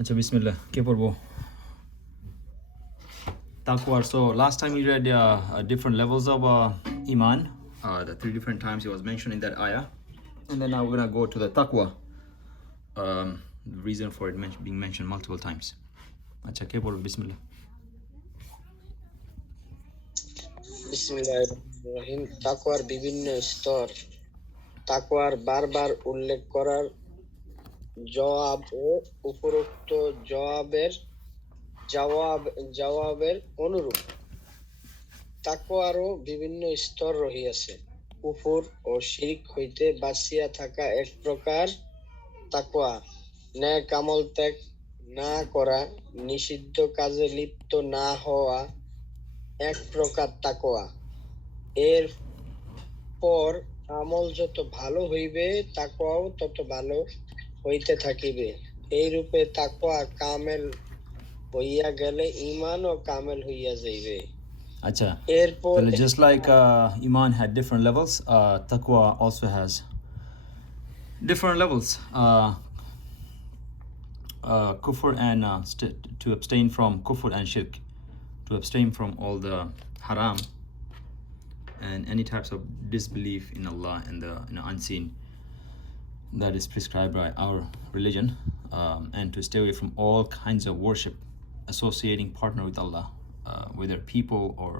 Acha bismillah. Ke porbo? Taqwa. So last time we read different levels of Iman. The 3 different times it was mentioned in that ayah. And then now we're going to go to the Taqwa. The reason for it being mentioned multiple times. Acha ke porbo? Bismillah. বিসমিল্লাহির তাকওয়ার বিভিন্ন স্তর তাকওয়ার বারবার উল্লেখ করার জবাব ও উপরোক্ত জবাবের অনুরূপ তাকওয়ারও বিভিন্ন স্তর রহিয়াছে কুফর ও শিরক হইতে বাঁচিয়া থাকা এক প্রকার তাকওয়া ন্যাক আমল ত্যাগ না করা নিষিদ্ধ কাজে লিপ্ত না হওয়া এক প্রকার তাকওয়া এর পর আমল যত ভালো হইবে তাকওয়াও তত ভালো হইতে থাকিবে এই রূপে তাকওয়া কামেল হইয়া গেলে ঈমানও কামেল হইয়া যাইবে Acha. এরপর just like Iman had different levels, Taqwa also has different levels. Kufr and to abstain from kufr and shirk, to abstain from all the haram and any types of disbelief in Allah and the unseen that is prescribed by our religion, and to stay away from all kinds of worship associating partner with Allah, whether people or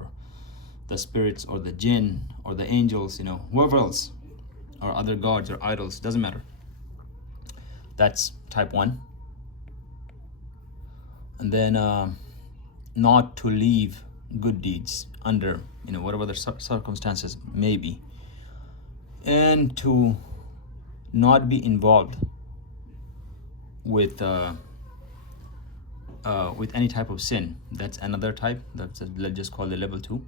the spirits or the jinn or the angels, whoever else, or other gods or idols, doesn't matter. That's type 1. And then not to leave good deeds under whatever the circumstances may be, and to not be involved with any type of sin. That's another type. Let's just call it level 2.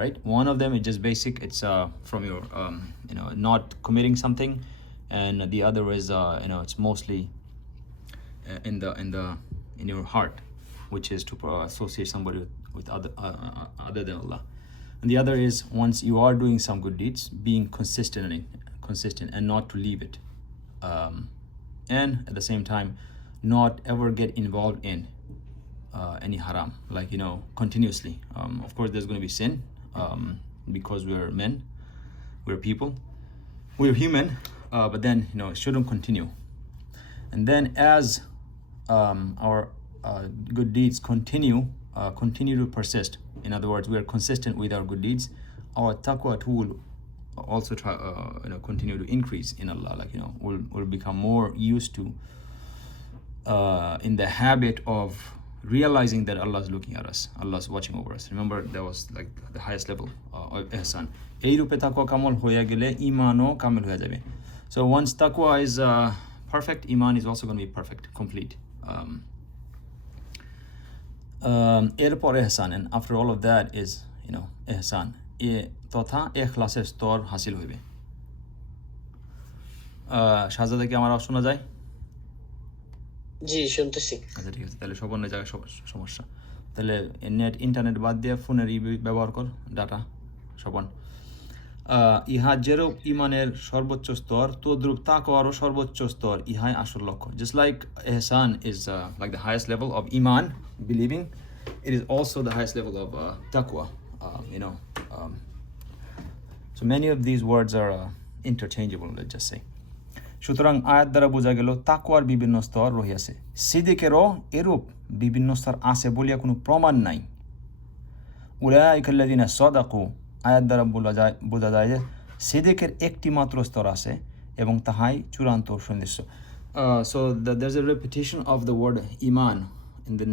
Right? One of them is just basic. It's from your not committing something, and the other is it's mostly in your heart, which is to associate somebody with other than Allah. And the other is once you are doing some good deeds, being consistent and not to leave it, and at the same time not ever get involved in any haram, like continuously. Of course there's going to be sin, because we're men, we're people, we're human, but then it shouldn't continue. And then as our good deeds continue to persist, in other words we are consistent with our good deeds, our taqwa too will also try continue to increase in Allah, like we'll become more used to in the habit of realizing that Allah is looking at us, Allah is watching over us. Remember, that was like the highest level of Ihsan. Ei rupe taqwa kamol hoya gele imano kamil hoya jabe. So once taqwa is perfect, Iman is also going to be perfect, complete. Erpor Ihsan, and after all of that is Ihsan. তথা ইখলাসের স্তর হাসিল হইবে। শাহজাদা কি আমার শোনা যায়? জি শুনতেছি। আচ্ছা ঠিক আছে, তাহলে সবার জায়গায় সমস্যা, তাহলে নেট ইন্টারনেট বাদ দিয়ে ফোনের ব্যবহার কর, ডাটা সবান। ইহা যেরূপ ইমানের সর্বোচ্চ স্তর তদ্রূপ তাকওয়ারও সর্বোচ্চ স্তর, ইহাই আসল লক্ষ্য। Just like Ihsan is like the highest level of Iman, believing, it is also the highest level of Taqwa. So many of these words are interchangeable, let's just say. সুতরাং আয়াত দ্বারা বোঝা গেল তাকওয়ার বিভিন্ন স্তর রহিয়াছে, সিদিকেরও এরূপ বিভিন্ন স্তর আছে বলিয়া কোনো প্রমাণ নাই। উলাইকাল্লাযিনা সাদাকু, আয়াত দ্বারা বোঝা যায় যে সিদিকের একটি মাত্র স্তর আছে এবং তাহাই চূড়ান্ত সন্দেশ্য। So there's a repetition of the word Iman, and then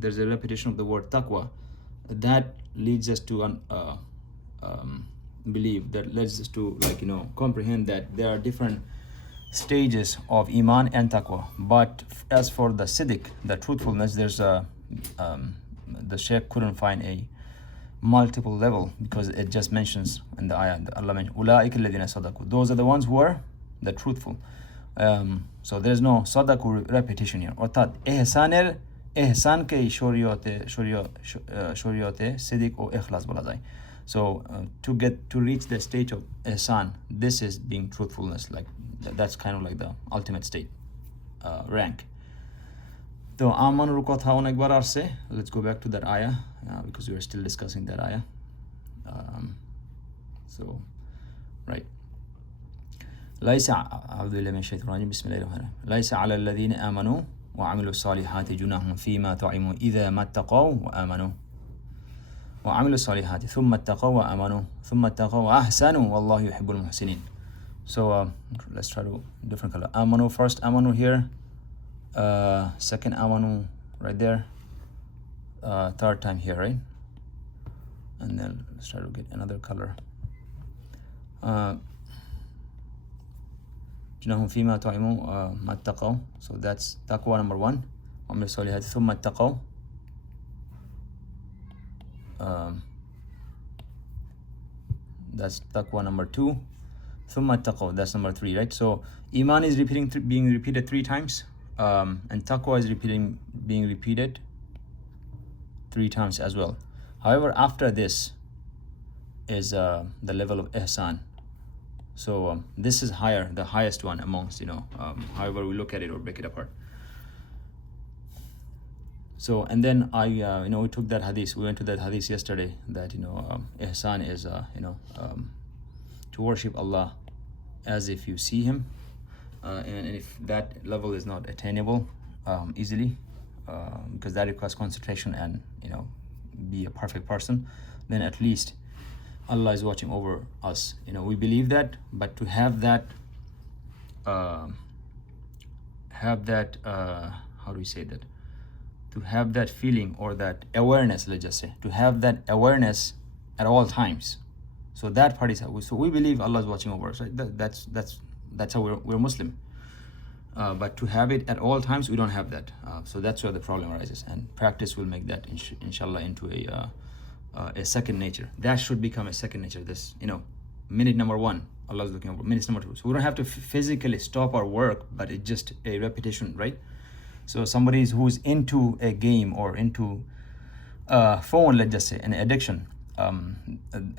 there's a repetition of the word Taqwa. That leads us to believe, that leads us to comprehend that there are different stages of Iman and Taqwa. But as for the Siddiq, the truthfulness, there's the Shaykh couldn't find a multiple level, because it just mentions in the ayah that Allah mentioned Ulaika alladhina sadaqu, those are the ones who are the truthful. So there's no sadaqu repetition here. অর্থাৎ এহসানকে শরীয়তে সিদিক ও ইখলাস বলা যায়। So to reach the stage of Ihsan, this is being truthfulness, like that's kind of like the ultimate state rank. তো আমানুর কথা অনেকবার আসছে. Let's go back to that ayah because we are still discussing that ayah. So right. ليس أعوذ بالله من الشيطان الرجيم بسم الله الرحمن الرحيم ليس على الذين آمنوا وعملوا الصالحات جناح فيما طعموا إذا ما اتقوا وآمنوا وعملوا الصالحات ثم اتقوا وآمنوا ثم اتقوا وأحسنوا والله يحب المحسنين. So let's try to different color. Amanu first, amanu here. Second amanu right there. Third time here, right? And then let's try to get another color. جناهم فيما طعموا ما اتقوا. So that's taqwa number 1. وعملوا الصالحات ثم اتقوا. That's taqwa number 2. ثم اتقوا, that's number 3, right? So Iman is being repeated 3 times, and Taqwa is being repeated 3 times as well. However, after this is the level of Ihsan. So this is higher, the highest one amongst, however we look at it or break it apart. So, and then we took that hadith, we went to that hadith yesterday, that, Ihsan is, to worship Allah as if you see Him, and if that level is not attainable easily, because that requires concentration and, be a perfect person, then at least Allah is watching over us. We believe that, but to have that, how do we say that? To have that feeling or that awareness, let's just say, to have that awareness at all times. So that part is how we believe Allah is watching over us, right? That's how we're Muslim. But to have it at all times, we don't have that. So that's where the problem arises, and practice will make that inshallah into a second nature. That should become a second nature. This, minute number 1, Allah is looking over. Minute number 2. So we don't have to physically stop our work, but it's just a repetition, right? So somebody who's into a game or into phone, let's just say, an addiction.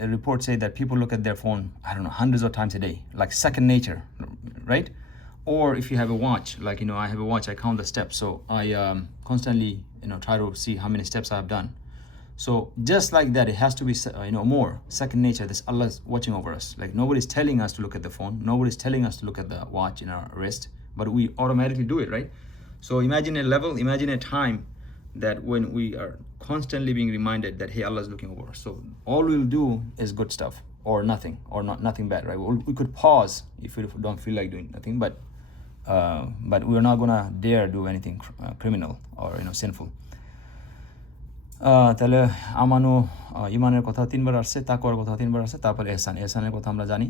A report say that people look at their phone, I don't know, hundreds of times a day, like second nature, right? Or if you have a watch, like, I have a watch, I count the steps. So I constantly, try to see how many steps I have done. So just like that, it has to be, more second nature. This Allah is watching over us. Like, nobody's telling us to look at the phone. Nobody's telling us to look at the watch in our wrist, but we automatically do it, right? So imagine a level, imagine a time that when we are constantly being reminded that, hey, Allah is looking over us. So all we'll do is good stuff, or nothing, or nothing bad, right? We could pause if we don't feel like doing nothing, but we're not gonna dare do anything criminal or sinful. তাহলে আমানু ইমানের কথা 3 বার আসছে, তাকওয়ার কথা 3 বার আসছে, তারপর ইহসানের কথা আমরা জানি।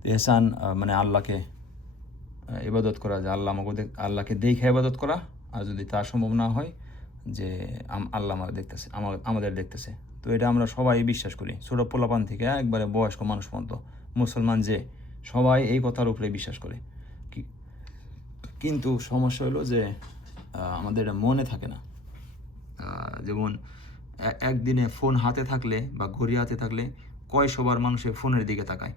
তো ইহসান মানে আল্লাহকে ইবাদত করা, যে আল্লাহকে দেখে ইবাদত করা, আর যদি তা সম্ভব না হয় যে আল্লাহ আমাদের দেখতেছে। তো এটা আমরা সবাই বিশ্বাস করি, ছোট পোলাপান থেকে একবারে বয়স্ক মানুষ পর্যন্ত, মুসলমান যে সবাই এই কথার উপরে বিশ্বাস করে। কিন্তু সমস্যা হলো যে আমাদের এটা মনে থাকে না। যেমন একদিনে ফোন হাতে থাকলে বা ঘড়ি হাতে থাকলে কয়শবার মানুষের ফোনের দিকে তাকায়,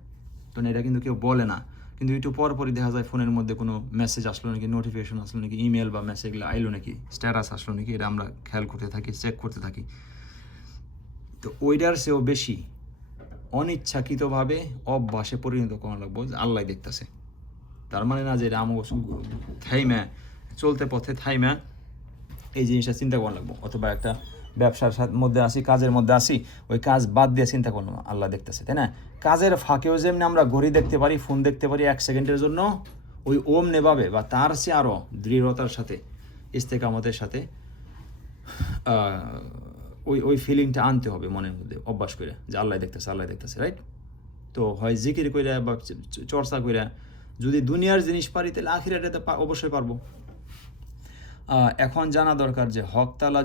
তো এটা কিন্তু কেউ বলে না। কিন্তু একটু পরপরই দেখা যায় ফোনের মধ্যে কোনো মেসেজ আসলো নাকি, নোটিফিকেশন আসলো নাকি, ইমেল বা মেসেজগুলো আইলো নাকি, স্ট্যাটাস আসলো নাকি, এটা আমরা খেয়াল করতে থাকি, চেক করতে থাকি। তো ওইটার চেয়েও বেশি অনিচ্ছাকৃতভাবে অভ্যাসে পরিণত করা লাগবো যে আল্লাহ দেখতেছে। তার মানে না যে এটা আমাকে থাইমা চলতে পথে থাইমা এই জিনিসটা চিন্তা করা লাগবো, অথবা একটা ব্যবসার মধ্যে আসি, কাজের মধ্যে আসি, ওই কাজ বাদ দিয়ে চিন্তা করলাম আল্লাহ দেখতেছে, তাই না? কাজের ফাঁকেও যেমনি আমরা ঘড়ি দেখতে পারি, ফোন দেখতে পারি 1 সেকেন্ডের জন্য, ওই নেভাবে বা তার চেয়ে আরও দৃঢ়তার সাথে, ইস্তেকামতের সাথে ওই ফিলিংটা আনতে হবে মনের মধ্যে, অভ্যাস করে যে আল্লাহ দেখতেছে, রাইট? তো হয় জিকির কইরা বা চর্চা কইরা, যদি দুনিয়ার জিনিস পারি তাহলে আখিরাতে অবশ্যই পারবো। এখন জানা দরকার যে হক তাআলা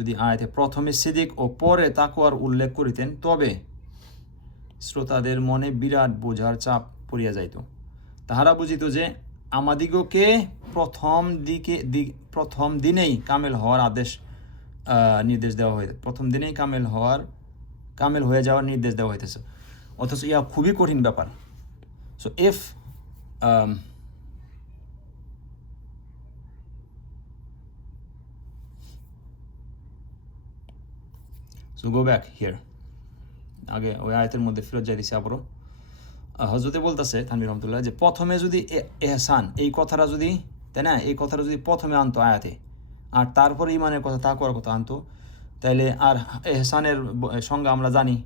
যদি আয়াতে প্রথমে সিদিক ও পরে তাকওয়ার উল্লেখ করিতেন, তবে শ্রোতাদের মনে বিরাট বোঝার চাপ পড়িয়া যাইত। তাহারা বুঝিত যে আমাদিগকে প্রথম দিনেই কামেল হওয়ার নির্দেশ দেওয়া হয়েছে, প্রথম দিনেই কামেল হয়ে যাওয়ার নির্দেশ দেওয়া হইতেছে, অথচ ইয়া খুবই কঠিন ব্যাপার। So if So go back here. আগে ওই আয়াতের মধ্যে ফিরত যাই দিছি আবারও। হযরতে বলতেছে তানভীর রহমাতুল্লাহ যে প্রথমে যদি ইহসান এই কথাটা যদি, তাই না, এই কথাটা যদি প্রথমে আনতো আয়াতে, আর তারপরে ইমানের কথা তাকওয়ার কথা আনতো, তাইলে আর ইহসানের সংজ্ঞা আমরা জানি,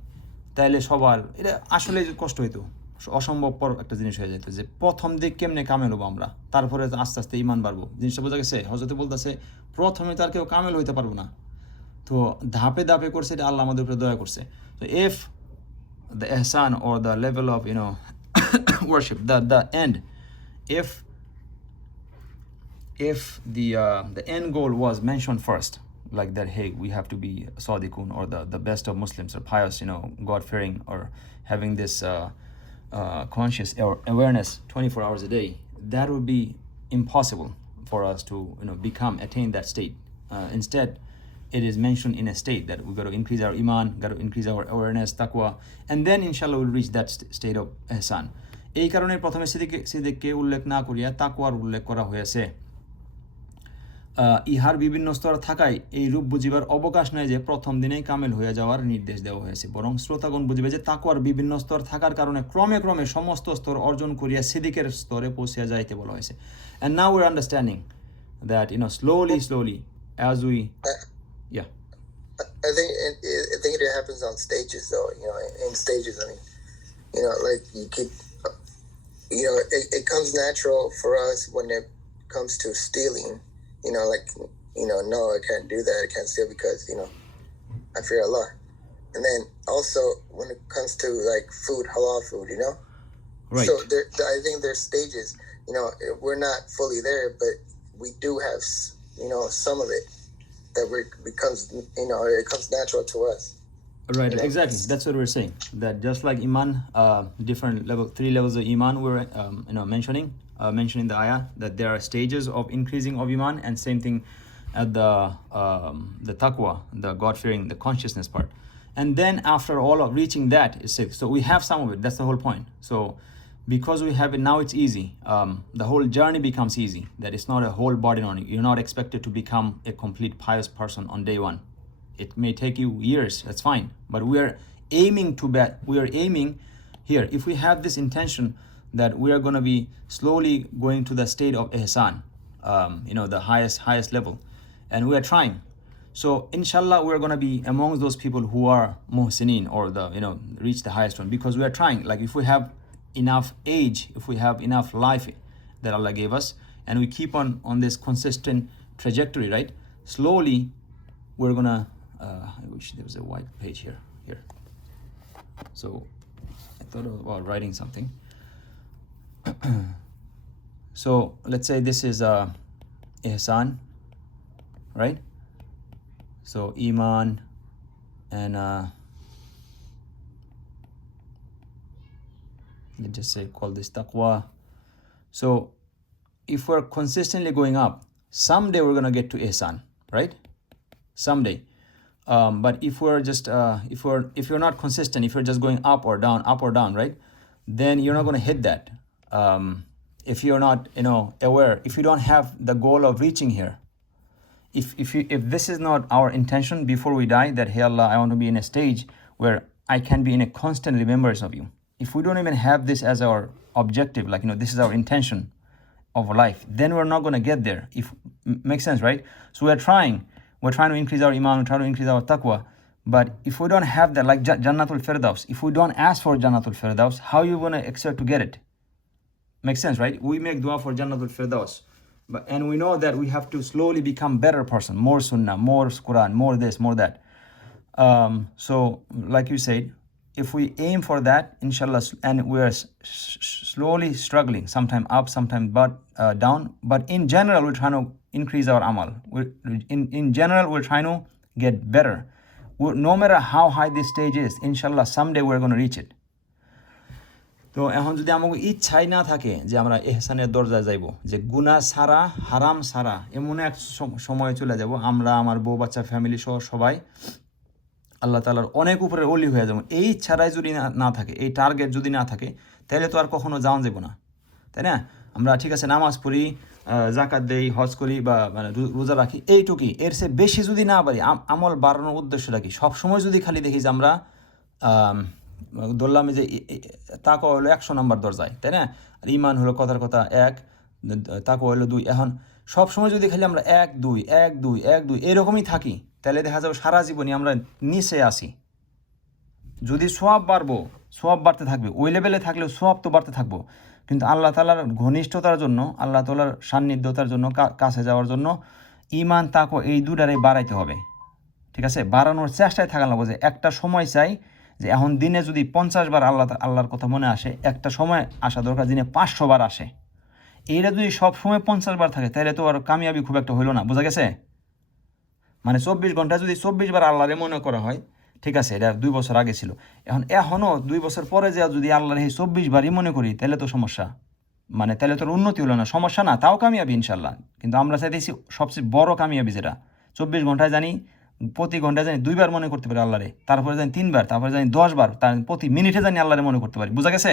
তাইলে সবার এটা আসলে কষ্ট হইতো, অসম্ভবপর একটা জিনিস হয়ে যেত যে প্রথম দিক কেমনে কামেল হবো আমরা, তারপরে আস্তে আস্তে ইমান বাড়বো। জিনিসটা বোঝা গেছে? হযরতে বলতেছে প্রথমে তার কেউ কামেল হইতে পারবো না, তো ধাপে ধাপে করছে, এটা আল্লাহ আমাদের উপরে দয়া করছে। So if the ihsan or the level of worship, the end, if the end goal was mentioned first, like that, hey, we have to be sadiqun, or the best of Muslims, or pious, God fearing, or having this conscious awareness 24 hours a day, that would be impossible for us to attain that state. Instead, it is mentioned in a state that we got to increase our iman, got to increase our awareness, taqwa, and then inshallah we'll reach that state of ihsan. এই কারণে প্রথমে সিদ্দিককে উল্লেখ না করিয়া তাকওয়ার উল্লেখ করা হয়েছে। ইহার বিভিন্ন স্তর থাকায় এই রূপ বুঝিবার অবকাশ নাই যে প্রথম দিনেই কামেল হয়ে যাওয়ার নির্দেশ দেওয়া হয়েছে, বরং শ্রোতাগণ বুঝবে যে তাকওয়ার বিভিন্ন স্তর থাকার কারণে ক্রমে ক্রমে সমস্ত স্তর অর্জন করিয়া সিদ্দিকের স্তরে পৌঁছে যাইতে বলা হয়েছে। And now we're understanding that slowly as we yeah. I think it happens on stages, though. In stages. I mean, like you keep. It comes natural for us when it comes to stealing. No, I can't do that. I can't steal because I fear Allah. And then also when it comes to like food, halal food, Right. So I think there's stages. We're not fully there, but we do have some of it. That becomes, it comes natural to us. Right, exactly. That's what we're saying. That just like Iman, different 3 levels of Iman we're mentioning the ayah, that there are stages of increasing of Iman, and same thing at the Taqwa, the God-fearing, the consciousness part. And then after all of reaching that is 6. So we have some of it. That's the whole point. So because we have it now, it's easy. The whole journey becomes easy. That it's not a whole burden on you. You're not expected to become a complete pious person on day one. It may take you years. That's fine. But we are aiming here. If we have this intention that we are going to be slowly going to the state of ihsan, the highest level, and we are trying. So inshallah, we're going to be amongst those people who are muhsinin, or reach the highest one, because we are trying. Like if we have enough age, if we have enough life that Allah gave us, and we keep on this consistent trajectory, right? Slowly, we're gonna. I wish there was a white page here. So I thought about writing something. So let's say this is ihsan, right? So Iman and let's just say call this taqwa. So if we're consistently going up, someday we're going to get to ihsan, right? Someday. But if we're just if you're not consistent, if you're just going up or down, right, then you're not going to hit that. If you're not aware, if you don't have the goal of reaching here, if this is not our intention before we die, that hey Allah, I want to be in a stage where I can be in a constant remembrance of you. If we don't even have this as our objective, like this is our intention of life, then we're not going to get there. Makes sense, right? So we're trying to increase our iman, we're trying to increase our taqwa, but if we don't have that, like Jannatul Firdaus, if we don't ask for Jannatul Firdaus, how are you going to expect to get it? Makes sense, right? We make dua for Jannatul Firdaus, and we know that we have to slowly become better person, more sunnah, more Quran, more this, more that. So like you said, if we aim for that, inshallah, and we're slowly struggling, sometime up, sometime down, but in general, we're trying to increase our amal. In general, we're trying to get better. No matter how high this stage is, inshallah, someday we're going to reach it. তো এখন যদি আমাকে ইচ্ছাই না থাকে যে আমরা ইহসানের দরজায় যাইব, যে গুনাহ ছাড়া, হারাম ছাড়া, এমন এক সময় চলে যাব আমরা, আমার বউ বাচ্চা, ফ্যামিলি সহ সবাই আল্লাহ তাআলার অনেক উপরে ওলি হয়ে যাব, এই ইচ্ছাটাই যদি না থাকে, এই টার্গেট যদি না থাকে, তাহলে তো আর কখনো যাওয়া যাব না। তাই না? আমরা ঠিক আছে নামাজ পড়ি, জাকাত দেই, হজ করি বা মানে রোজা রাখি, এইটুকুই। এর চেয়ে বেশি যদি না পারি, আমল বাড়ানোর উদ্দেশ্যটা কি? সবসময় যদি খালি দেখি যে আমরা ধরলাম যে তাকওয়া হলো 100 নম্বর দরজায়, তাই না? আর ইমান হলো কথার কথা 1, তাকওয়া হলো 2। এখন সবসময় যদি খালি আমরা 1 2 1 2 1 2 এরকমই থাকি, তাহলে দেখা যাবে সারা জীবনই আমরা নিচে আসি। যদি সোয়াব বাড়বো, সোয়াব বাড়তে থাকবে, ওই লেভেলে থাকলেও সোয়াব তো বাড়তে থাকবো, কিন্তু আল্লাহ তাআলার ঘনিষ্ঠতার জন্য, আল্লাহ তাআলার সান্নিধ্যতার জন্য, কাছে যাওয়ার জন্য ইমান তাকওয়া এই দুটারই বাড়াইতে হবে। ঠিক আছে? বাড়ানোর চেষ্টায় থাকা লাগবে। যে একটা সময় চাই যে এখন দিনে যদি 50 বার আল্লাহর কথা মনে আসে, একটা সময় আসা দরকার দিনে 500 বার আসে। এইটা যদি সব সময় 50 বার থাকে, তাহলে তো আর কামিয়াবি খুব একটা হইলো না। বোঝা গেছে? মানে 24 ঘন্টা যদি 24 বার আল্লাহরে মনে করা হয়, ঠিক আছে, এটা 2 বছর আগে ছিল, এখনও 2 বছর পরে যে যদি আল্লাহর এই 24 বারই মনে করি, তাহলে তো সমস্যা, মানে তাহলে তোর উন্নতি হলো না। সমস্যা না, তাও কামিয়াবি ইনশাল্লাহ, কিন্তু আমরা চাইতেছি সবচেয়ে বড় কামিয়াবি যেটা 24 ঘন্টায় জানি, প্রতি ঘন্টায় জানি 2 বার মনে করতে পারি আল্লাহরে, তারপরে জানি 3 বার, তারপরে জানি 10 বার, তার প্রতি মিনিটে জানি আল্লাহরে মনে করতে পারি। বোঝা গেছে?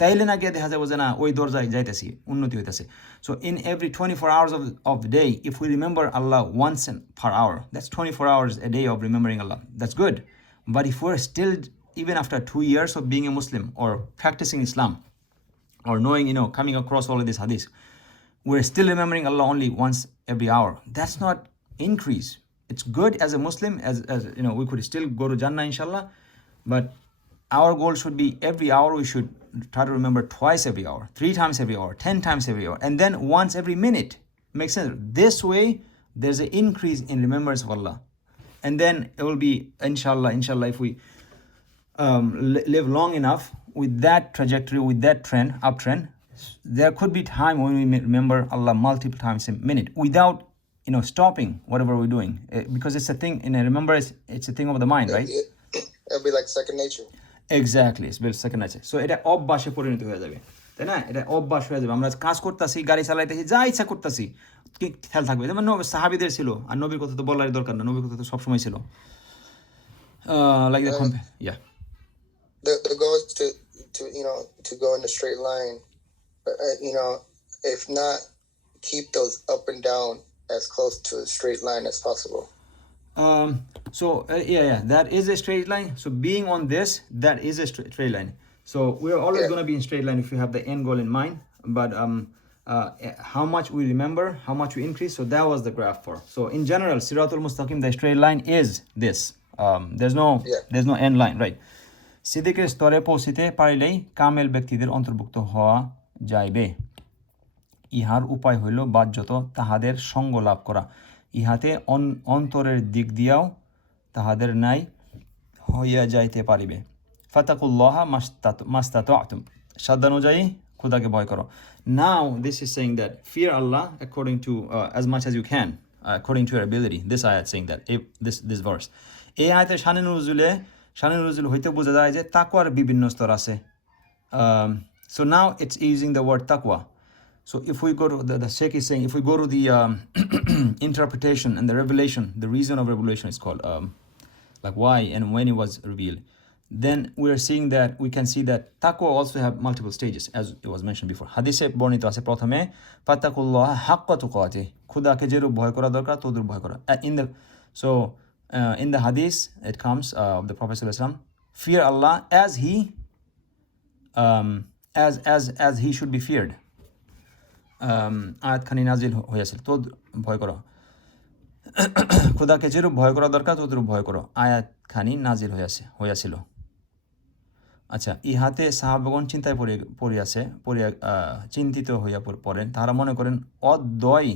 তাইলে না গিয়ে দেখা যাবো যে না ওই দরজায় যাইতেছি, উন্নতি হইতেছে। So in every 24 hours of the day, if we remember Allah once per hour, that's 24 hours a day of remembering Allah. That's good. But if we're still, even after 2 years of being a Muslim or practicing Islam or knowing, coming across all of this hadith, we're still remembering Allah only once every hour, that's not increase. It's good as a Muslim, as we could still go to Jannah inshallah, but our goal should be every hour we should try to remember twice every hour, 3 times every hour, 10 times every hour, and then once every minute. Makes sense? This way there's an increase in remembrance of Allah, and then it will be inshallah if we live long enough with that trajectory, with that uptrend, there could be time when we remember Allah multiple times a minute without stopping whatever we're doing, because it's a thing. Remember, it's a thing of the mind, right? It'll be like second nature. Exactly, it's built second nature. So এটা অভ্যাসে পরিণত হয়ে যাবে, তাই না? এটা অভ্যাস হয়ে যাবে। আমরা কাজ করতেছি, গাড়ি চালাইতেছি, যা ইচ্ছা করতেছি, কি খেয়াল থাকবে। যেমন সাহাবীদের ছিল, আর নবীর কথা তো বলারই দরকার না, নবীর কথা তো সবসময় ছিল। Like the yeah. The goal is to go in a straight line, but if not, keep those up and down as close to a straight line as possible. That is a straight line. So being on this, that is a straight line. So we're always going to be in straight line if you have the end goal in mind. But how much we remember, how much we increase, so that was the graph for. So in general, Siratul Mustaqim, the straight line is this. There's no end line, right? সিদ্দিকের স্তরে পৌঁছিতে পারিলেই কামেল ব্যক্তিদের অন্তর্ভুক্ত হওয়া যাইবে। ইহার উপায় হইল বাহ্যত তাহাদের সঙ্গ লাভ করা, ইহাতে অন্তরের দিক দিয়াও তাহাদের ন্যায় হইয়া যাইতে পারিবে। ফাতাকুল্লাহা মাস্তাতাতুম, সাধ্যানুযায়ী খুদাকে ভয় করো। Now this is saying that fear Allah according to as much as you can, according to your ability. This ayat saying that, this verse. এই আয়াতের শানে নুজুল হইতে বোঝা যায় যে তাকওয়ার বিভিন্ন স্তর আছে। So now it's using the word taqwa. So if we go to the Sheikh is saying, if we go to the interpretation and the revelation, the reason of revelation is called like why and when it was revealed, then we are seeing that, we can see that taqwa also have multiple stages, as it was mentioned before. Hadithe বর্ণিত আছে প্রথমে ফাতাকুল্লাহ হাক্কা তুকাতিহি, খুদাকে যেরূপ ভয় করা দরকার তদ্রূপ ভয় করা। In the hadith it comes of the Prophet sallallahu alaihi wasallam, fear Allah as he as he should be feared. আয়াতখানি নাজিল হয়েছিল, তো ভয় করো, খোদাকে যেরূপ ভয় করা দরকার তদ্রূপ ভয় করো, আয়াতখানি নাজিল হইয়াছিল। আচ্ছা, ইহাতে সাহাবাগণ চিন্তায় চিন্তিত হইয়া পড়েন, তাহারা মনে করেন অদ্বয়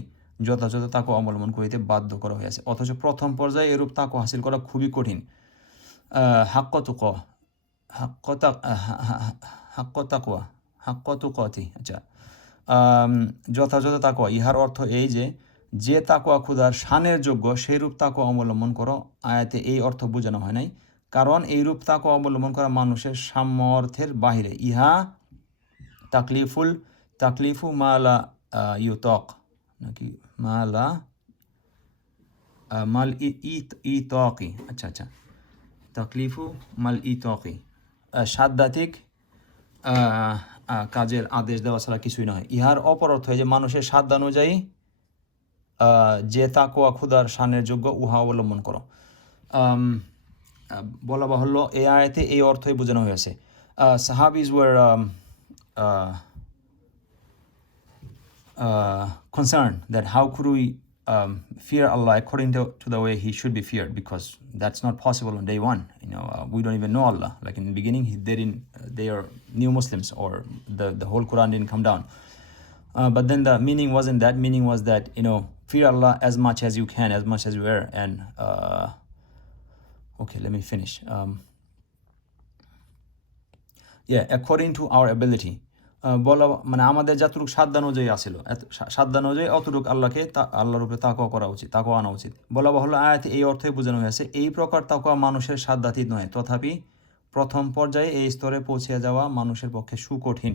যথাযথ তাকওয়া অবলম্বন করিতে বাধ্য করা হইয়াছে, অথচ প্রথম পর্যায়ে এরূপ তাকওয়া হাসিল করা খুবই কঠিন। হাক্কাতুকাতি, আচ্ছা, যথাযথ তাকওয়া, ইহার অর্থ এই যে তাকওয়া খুদার শানের যোগ্য সেইরূপ তাকওয়া অবলম্বন করো। আয়াতে এই অর্থ বোঝানো হয় নাই, কারণ এইরূপ তাকওয়া অবলম্বন করা মানুষের সামর্থ্যের বাহিরে। ইহা তাকলিফু মালা ইউতক, নাকি মাল ইতকি, আচ্ছা, তাকলিফু মাল ইতকি, সাধ্যাত্মিক কাজের আদেশ দেওয়া ছাড়া কিছুই নয়। ইহার অপর অর্থ যে মানুষের সাধ্য অনুযায়ী যে তাকওয়া খুদার শানের যোগ্য উহা অবলম্বন করো। বলা বাহুল্য এই আয়াতে এই অর্থই বোঝানো হয়েছে। সাহাবিজ war concerned that how could we fear Allah according to the way He should be feared, because that's not possible on day one. We don't even know Allah. Like in the beginning, they are new Muslims, or the whole Quran didn't come down. But then the meaning wasn't that. Meaning was that fear Allah as much as you can, as much as you are. And okay, let me finish. According to our ability. বলা মানে আমাদের যতটুকু সাধ্য অনুযায়ী আসিল, সাধ্য অনুযায়ী অতটুকু আল্লাহর উপরে তাকওয়া করা উচিত, তাকওয়া আনা উচিত। বলা বাহুল্য আয়াতে এই অর্থে বোঝানো হয়েছে এই প্রকার তাকওয়া মানুষের সাধ্যাতীত নয়, তথাপি প্রথম পর্যায়ে এই স্তরে পৌঁছে যাওয়া মানুষের পক্ষে সুকঠিন।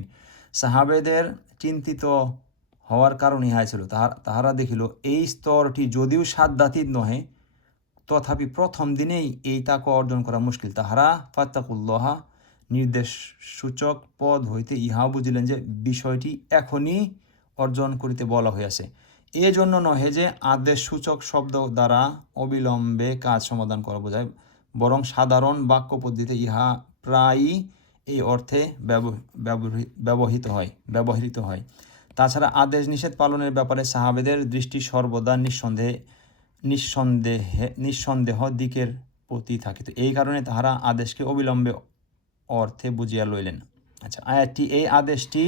সাহাবেদের চিন্তিত হওয়ার কারণ ইহাই ছিল, তাহারা দেখিল এই স্তরটি যদিও সাধ্যাতীত নহে, তথাপি প্রথম দিনেই এই তাকওয়া অর্জন করা মুশকিল। তাহারা ফাত্তাকুল্লাহা নির্দেশ সূচক পদ হইতে ইহা বুঝিলেন যে বিষয়টি এখনই অর্জন করিতে বলা হইয়াছে, এজন্য নহে যে আদেশ সূচক শব্দ দ্বারা অবিলম্বে কাজ সমাধান করা বোঝায়, বরং সাধারণ বাক্য পদ্ধতিতে ইহা প্রায়ই এই অর্থে ব্যবহৃত হয়। তাছাড়া আদেশ নিষেধ পালনের ব্যাপারে সাহাবেদের দৃষ্টি সর্বদা নিঃসন্দেহ দিকের প্রতি থাকিত, এই কারণে তাহারা আদেশকে অবিলম্বে অর্থে বুঝিয়া লইলেন। আচ্ছা, এই আদেশটি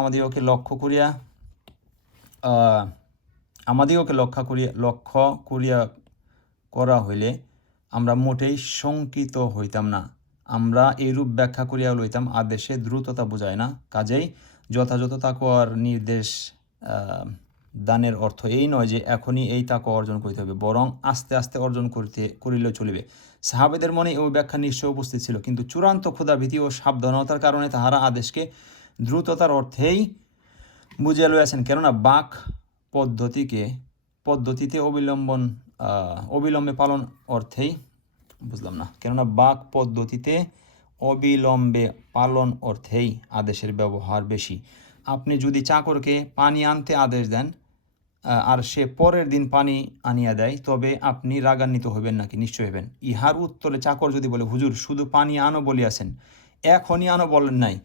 আমাদিগকে লক্ষ্য করা হইলে আমরা মোটেই শঙ্কিত হইতাম না। আমরা এইরূপ ব্যাখ্যা করিয়া লইতাম আদেশে দ্রুততা বোঝায় না, কাজেই যথাযথ তাকওয়ার নির্দেশ দানের অর্থ এই নয় যে এখনই এই তাকওয়া অর্জন করিতে হবে, বরং আস্তে আস্তে অর্জন করিলেও চলিবে। সাহাবেদের মনে ওই ব্যাখ্যা নিশ্চয় উপস্থিত ছিল, কিন্তু চূড়ান্ত ক্ষুধাভীতি ও সাবধানতার কারণে তাহারা আদেশকে দ্রুততার অর্থেই বুঝিয়া লইয়াছেন। কেননা বাক পদ্ধতিতে অবিলম্বে পালন অর্থেই আদেশের ব্যবহার বেশি। আপনি যদি চাকরকে পানি আনতে আদেশ দেন আর সে পরের দিন পানি আনিয়া দেয়, তবে আপনি রাগান্বিত হইবেন নাকি? নিশ্চয় হইবেন। ইহার উত্তরে চাকর যদি বলে, হুজুর শুধু পানি আনো বলিয়াছেন, এখনই আনো বলেন নাই,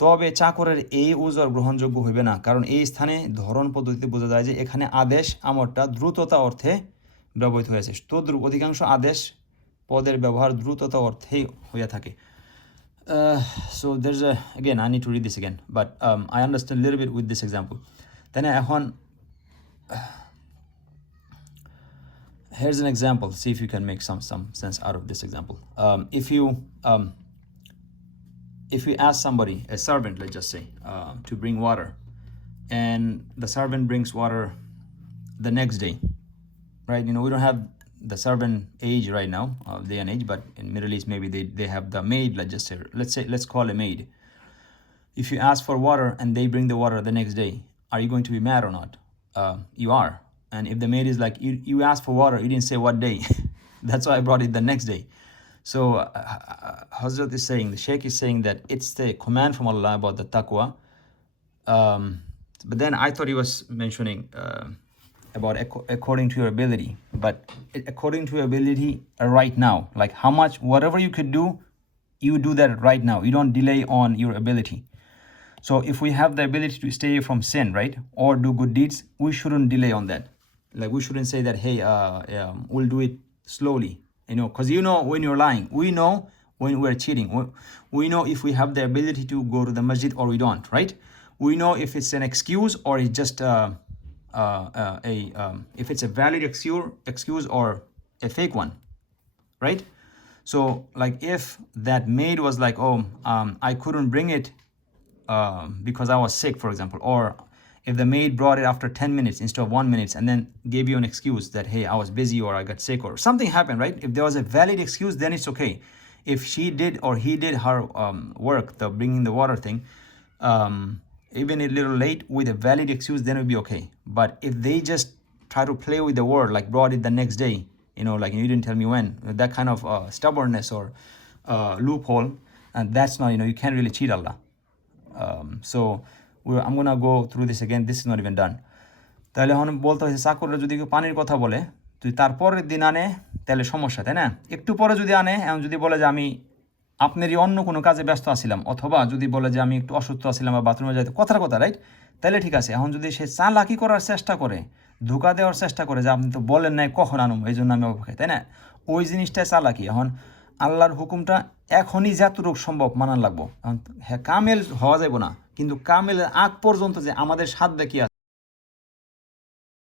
তবে চাকরের এই উজর গ্রহণযোগ্য হইবে না, কারণ এই স্থানে ধরন পদ্ধতিতে বোঝা যায় যে এখানে আদেশ আমরটা দ্রুততা অর্থে ব্যবহৃত হয়েছে। তদ্রূপ অধিকাংশ আদেশ পদের ব্যবহার দ্রুততা অর্থেই হইয়া থাকে। So there's again I need to read this again, but I understand a little bit with this example. Then এখন here's an example. See if you can make some sense out of this example. If you ask somebody, a servant, let's just say, to bring water, and the servant brings water the next day, right? We don't have the servant age right now, day and age, but in Middle East maybe they have the maid. Let's call a maid. If you ask for water and they bring the water the next day, are you going to be mad or not? You are. And if the maid is like, you asked for water, you didn't say what day, that's why I brought it the next day. So Hazrat is saying, the Sheikh is saying that it's the command from Allah about the taqwa. But then I thought he was mentioning about according to your ability, but according to your ability right now, like how much, whatever you could do, you do that right now. You don't delay on your ability. So if we have the ability to stay from sin, right, or do good deeds, we shouldn't delay on that. Like we shouldn't say that, hey, we'll do it slowly, because when you're lying, we know when we're cheating, we know if we have the ability to go to the masjid or we don't, right? We know if it's an excuse or it's just if it's a valid excuse or a fake one, right? So like if that maid was like, I couldn't bring it because I was sick, for example, or if the maid brought it after 10 minutes instead of 1 minute and then gave you an excuse that, hey, I was busy or I got sick or something happened, right? If there was a valid excuse, then it's okay. If she did or he did her work, the bringing the water thing, even a little late with a valid excuse, then it would be okay. But if they just try to play with the word, like brought it the next day, like you didn't tell me when, that kind of stubbornness or loophole, And that's not, you can't really cheat Allah. So I'm gonna go through this again. This is not even done. তাহলে এখন বলতে হয়েছে চাকররা যদি কেউ পানির কথা বলে, যদি তারপরের দিন আনে তাহলে সমস্যা, তাই না? একটু পরে যদি আনে, এখন যদি বলে যে আমি আপনারই অন্য কোনো কাজে ব্যস্ত আছিলাম, অথবা যদি বলে যে আমি একটু অসুস্থ আছিলাম বা বাথরুমে যাইতে, কথার কথা, রাইট? তাহলে ঠিক আছে। এখন যদি সে চালাকি করার চেষ্টা করে, ধোকা দেওয়ার চেষ্টা করে যে আপনি তো বলেন নাই কখন আনুম, এই জন্য আমি অপেক্ষায়, তাই না? ওই জিনিসটাই চালাকি। এখন আল্লাহর হুকুমটা এখনই যতটুকু সম্ভব মানার লাগবো। হ্যাঁ, কামেল হওয়া যাইব না, কিন্তু কামেলের আগ পর্যন্ত যে আমাদের সাধ্য কি আছে